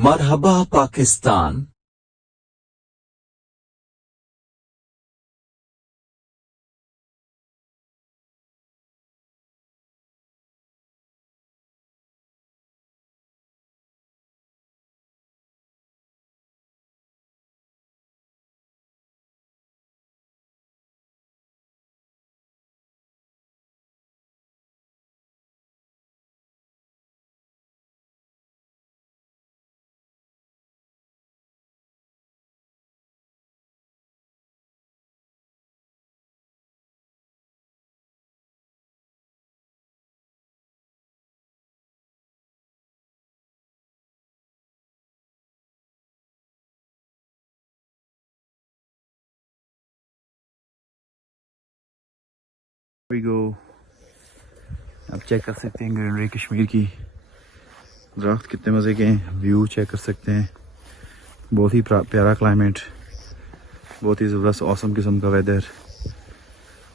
Marhaba Pakistan. We go। आप check कर सकते हैं ग्रीनरी कश्मीर की, दरख्त कितने मज़े के हैं, व्यू चेक कर सकते हैं। बहुत ही प्यारा क्लाइमेट, बहुत ही ज़बरदस्त औसम किस्म का वेदर,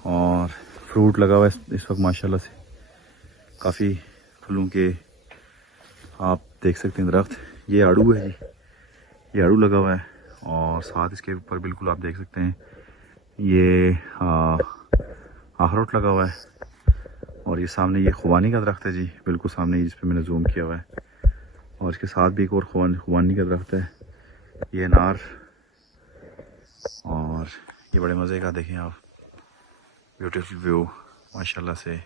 और फ्रूट लगा हुआ है इस वक्त माशाल्लाह से। काफ़ी फलों के आप देख सकते हैं दरख्त। ये आड़ू है जी, ये आड़ू लगा हुआ है, और साथ इसके ऊपर बिल्कुल आप देख सकते हैं ये अखरोट लगा हुआ है। और ये सामने ये खुबानी का दरख्त है जी, बिल्कुल सामने जिस पे मैंने जूम किया हुआ है। और इसके साथ भी एक और खुबानी का दरख्त है, ये अनार। और ये बड़े मज़े का देखें आप, ब्यूटीफुल व्यू माशाल्लाह से।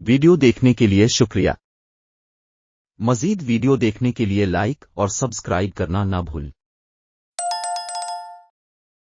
वीडियो देखने के लिए शुक्रिया। मज़ीद वीडियो देखने के लिए लाइक और सब्सक्राइब करना ना भूल।